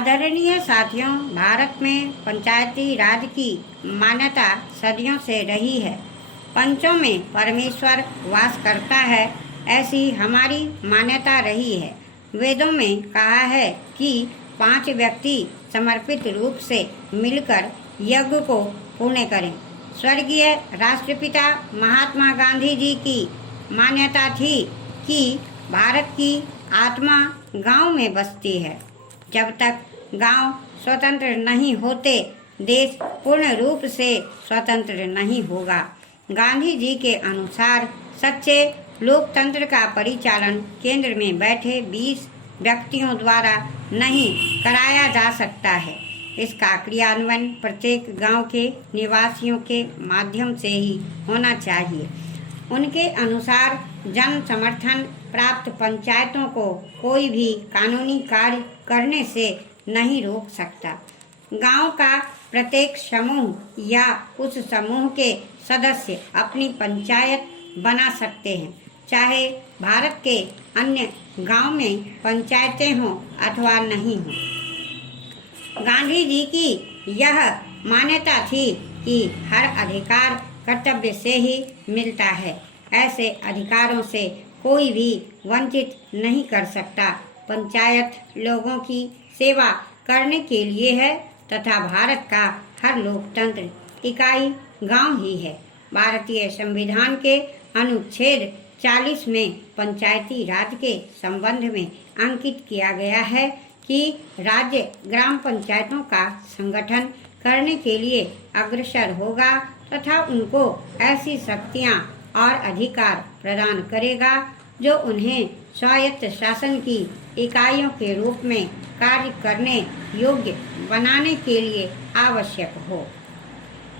आदरणीय साथियों, भारत में पंचायती राज की मान्यता सदियों से रही है। पंचों में परमेश्वर वास करता है, ऐसी हमारी मान्यता रही है। वेदों में कहा है कि 5 व्यक्ति समर्पित रूप से मिलकर यज्ञ को पूर्ण करें। स्वर्गीय राष्ट्रपिता महात्मा गांधी जी की मान्यता थी कि भारत की आत्मा गांव में बसती है। जब तक गांव स्वतंत्र नहीं होते, देश पूर्ण रूप से स्वतंत्र नहीं होगा। गांधी जी के अनुसार सच्चे लोकतंत्र का परिचालन केंद्र में बैठे 20 व्यक्तियों द्वारा नहीं कराया जा सकता है। इसका क्रियान्वयन प्रत्येक गांव के निवासियों के माध्यम से ही होना चाहिए। उनके अनुसार जन समर्थन प्राप्त पंचायतों को कोई भी कानूनी कार्य करने से नहीं रोक सकता। गांव का प्रत्येक समूह या उस समूह के सदस्य अपनी पंचायत बना सकते हैं, चाहे भारत के अन्य गांव में पंचायतें हों अथवा नहीं हों। गांधी जी की यह मान्यता थी कि हर अधिकार कर्तव्य से ही मिलता है। ऐसे अधिकारों से कोई भी वंचित नहीं कर सकता। पंचायत लोगों की सेवा करने के लिए है तथा भारत का हर लोकतंत्र इकाई गांव ही है। भारतीय संविधान के अनुच्छेद 40 में पंचायती राज के संबंध में अंकित किया गया है कि राज्य ग्राम पंचायतों का संगठन करने के लिए अग्रसर होगा तथा उनको ऐसी शक्तियां और अधिकार प्रदान करेगा जो उन्हें स्वायत्त शासन की इकाइयों के रूप में कार्य करने योग्य बनाने के लिए आवश्यक हो।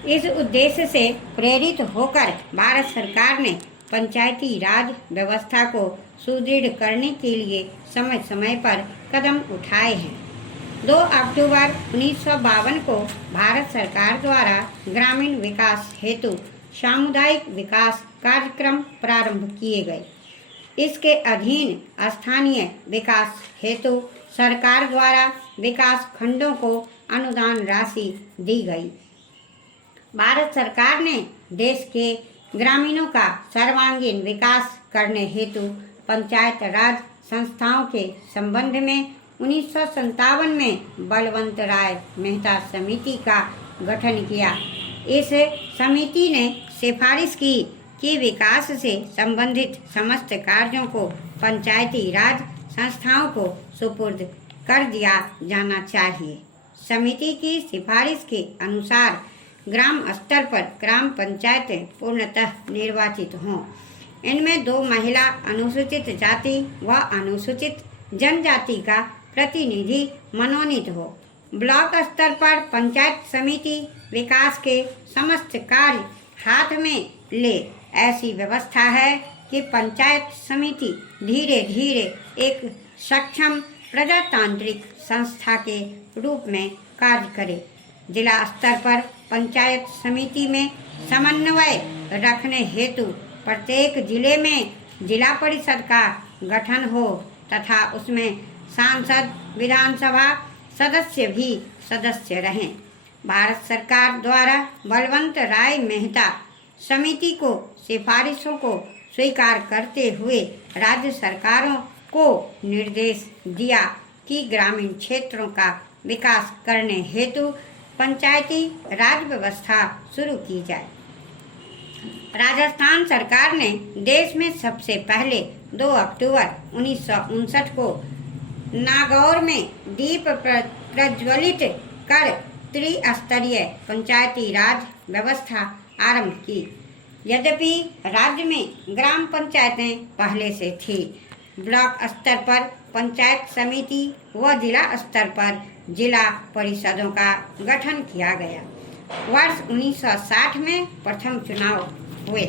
इस उद्देश्य से प्रेरित होकर भारत सरकार ने पंचायती राज व्यवस्था को सुदृढ़ करने के लिए समय समय पर कदम उठाए हैं। 2 अक्टूबर 1952 को भारत सरकार द्वारा ग्रामीण विकास हेतु सामुदायिक विकास कार्यक्रम प्रारंभ किए गए। इसके अधीन स्थानीय विकास हेतु सरकार द्वारा विकास खंडों को अनुदान राशि दी गई। भारत सरकार ने देश के ग्रामीणों का सर्वांगीण विकास करने हेतु पंचायत राज संस्थाओं के संबंध में 1957 में बलवंत राय मेहता समिति का गठन किया। इस समिति ने सिफारिश की कि विकास से संबंधित समस्त कार्यों को पंचायती राज संस्थाओं को सुपुर्द कर दिया जाना चाहिए। समिति की सिफारिश के अनुसार ग्राम स्तर पर ग्राम पंचायतें पूर्णतः निर्वाचित हों। इनमें 2 महिला अनुसूचित जाति व अनुसूचित जनजाति का प्रतिनिधि मनोनीत हो। ब्लॉक स्तर पर पंचायत समिति विकास के समस्त कार्य हाथ में ले। ऐसी व्यवस्था है कि पंचायत समिति धीरे धीरे एक सक्षम प्रजातांत्रिक संस्था के रूप में कार्य करे। जिला स्तर पर पंचायत समिति में समन्वय रखने हेतु प्रत्येक जिले में जिला परिषद का गठन हो तथा उसमें सांसद, विधानसभा सदस्य भी सदस्य रहें। भारत सरकार द्वारा बलवंत राय मेहता समिति को सिफारिशों को स्वीकार करते हुए राज्य सरकारों को निर्देश दिया कि ग्रामीण क्षेत्रों का विकास करने हेतु पंचायती राज व्यवस्था शुरू की जाए। राजस्थान सरकार ने देश में सबसे पहले 2 अक्टूबर 1959 को नागौर में दीप प्रज्वलित कर त्रिस्तरीय पंचायती राज व्यवस्था आरंभ की। यद्यपि राज्य में ग्राम पंचायतें पहले से थी, ब्लॉक स्तर पर पंचायत समिति व जिला स्तर पर जिला परिषदों का गठन किया गया। वर्ष 1960 में प्रथम चुनाव हुए।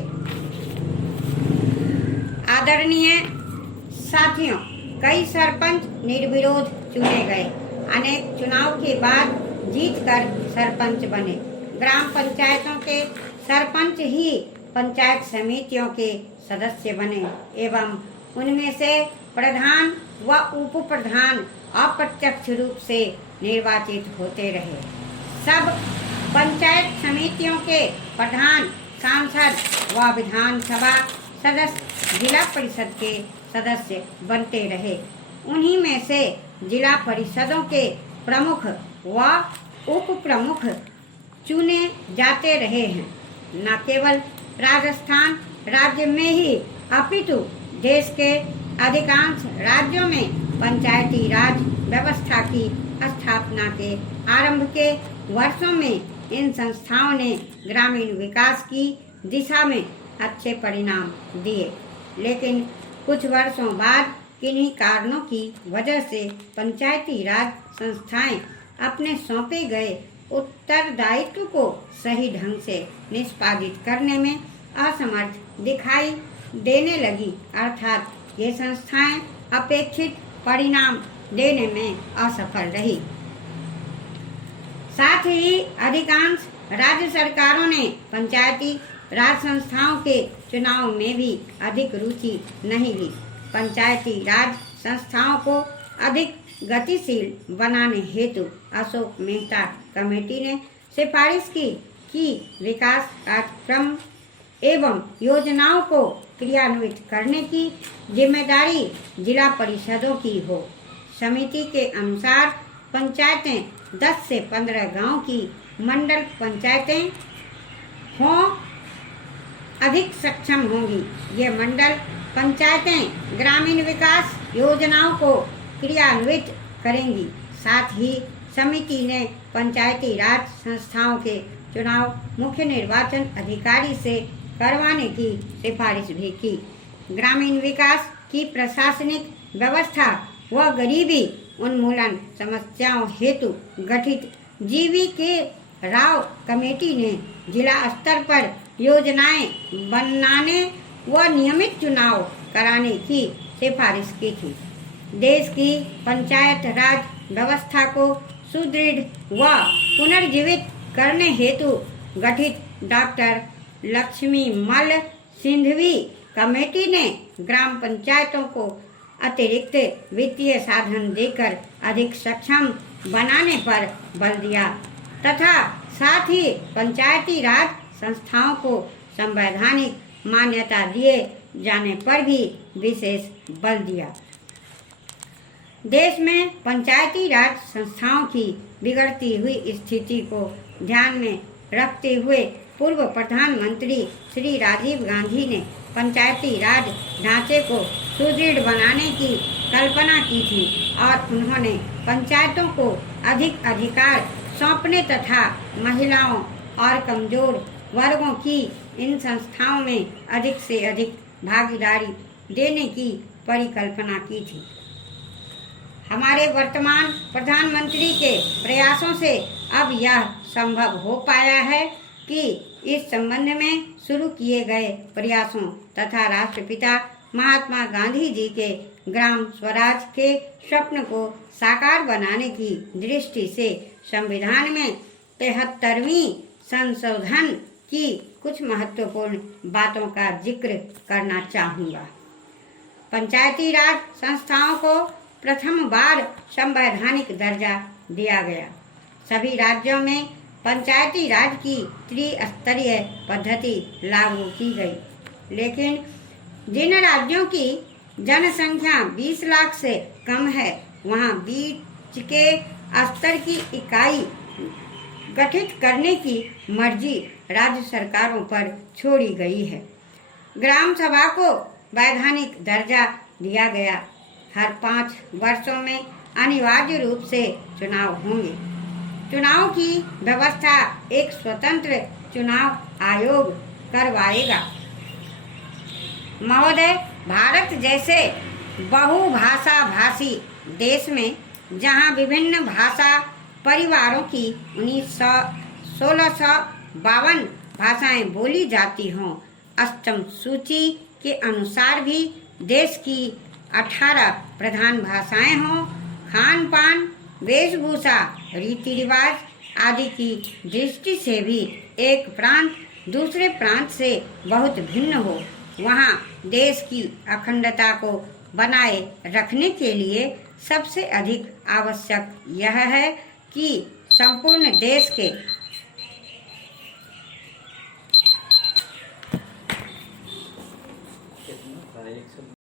आदरणीय साथियों, कई सरपंच निर्विरोध चुने गए। अनेक चुनाव के बाद जीतकर सरपंच बने। ग्राम पंचायतों के सरपंच ही पंचायत समितियों के सदस्य बने एवं उनमें से प्रधान व उप प्रधान अप्रत्यक्ष रूप से निर्वाचित होते रहे। सब पंचायत समितियों के प्रधान, सांसद व विधानसभा सदस्य जिला परिषद के सदस्य बनते रहे। उन्हीं में से जिला परिषदों के प्रमुख व उप प्रमुख चुने जाते रहे हैं। न केवल राजस्थान राज्य में ही अपितु देश के अधिकांश राज्यों में पंचायती राज व्यवस्था की स्थापना के आरंभ के वर्षों में इन संस्थाओं ने ग्रामीण विकास की दिशा में अच्छे परिणाम दिए, लेकिन कुछ वर्षों बाद किन्हीं कारणों की वजह से पंचायती राज संस्थाएं अपने सौंपे गए उत्तरदायित्व को सही ढंग से निष्पादित करने में असमर्थ दिखाई देने लगी, अर्थात ये संस्थाएं अपेक्षित परिणाम देने में असफल रही। साथ ही अधिकांश राज्य सरकारों ने पंचायती राज संस्थाओं के चुनाव में भी अधिक रुचि नहीं ली। पंचायती राज संस्थाओं को अधिक गतिशील बनाने हेतु अशोक मेहता कमेटी ने सिफारिश की कि विकास कार्यक्रम एवं योजनाओं को क्रियान्वित करने की जिम्मेदारी जिला परिषदों की हो। समिति के अनुसार पंचायतें 10 से 15 गांव की मंडल पंचायतें हों अधिक सक्षम होंगी। ये मंडल पंचायतें ग्रामीण विकास योजनाओं को क्रियान्वित करेंगी। साथ ही समिति ने पंचायती राज संस्थाओं के चुनाव मुख्य निर्वाचन अधिकारी से करवाने की सिफारिश भी की। ग्रामीण विकास की प्रशासनिक व्यवस्था व गरीबी उन्मूलन समस्याओं हेतु गठित जीवी के राव कमेटी ने जिला स्तर पर योजनाएं बनाने व नियमित चुनाव कराने की सिफारिश की थी। देश की पंचायत राज व्यवस्था को सुदृढ़ व पुनर्जीवित करने हेतु गठित डॉक्टर लक्ष्मीमल सिंघवी कमेटी ने ग्राम पंचायतों को अतिरिक्त वित्तीय साधन देकर अधिक सक्षम बनाने पर बल दिया तथा साथ ही पंचायती राज संस्थाओं को संवैधानिक मान्यता दिए जाने पर भी विशेष बल दिया। देश में पंचायती राज संस्थाओं की बिगड़ती हुई स्थिति को ध्यान में रखते हुए पूर्व प्रधानमंत्री श्री राजीव गांधी ने पंचायती राज ढांचे को सुदृढ़ बनाने की कल्पना की थी और उन्होंने पंचायतों को अधिक अधिकार सौंपने तथा महिलाओं और कमजोर वर्गों की इन संस्थाओं में अधिक से अधिक भागीदारी देने की परिकल्पना की थी। हमारे वर्तमान प्रधानमंत्री के प्रयासों से अब यह संभव हो पाया है कि इस संबंध में शुरू किए गए प्रयासों तथा राष्ट्रपिता महात्मा गांधी जी के ग्राम स्वराज के स्वप्न को साकार बनाने की दृष्टि से संविधान में 73वीं संशोधन की कुछ महत्वपूर्ण बातों का जिक्र करना चाहूँगा। पंचायती राज संस्थाओं को प्रथम बार संवैधानिक दर्जा दिया गया। सभी राज्यों में पंचायती राज की त्रिस्तरीय पद्धति लागू की गई, लेकिन जिन राज्यों की जनसंख्या 20 लाख से कम है वहां बीच के स्तर की इकाई गठित करने की मर्जी राज्य सरकारों पर छोड़ी गई है। ग्राम सभा को वैधानिक दर्जा दिया गया। हर 5 वर्षों में अनिवार्य रूप से चुनाव होंगे। चुनाव की व्यवस्था एक स्वतंत्र चुनाव आयोग करवाएगा। महोदय, भारत जैसे बहुभाषा भाषी देश में जहां विभिन्न भाषा परिवारों की 1652 भाषाएं बोली जाती हों, अष्टम सूची के अनुसार भी देश की 18 प्रधान भाषाएं हों, खान पान, वेशभूषा, रीति रिवाज आदि की दृष्टि से भी एक प्रांत दूसरे प्रांत से बहुत भिन्न हो, वहाँ देश की अखंडता को बनाए रखने के लिए सबसे अधिक आवश्यक यह है कि संपूर्ण देश के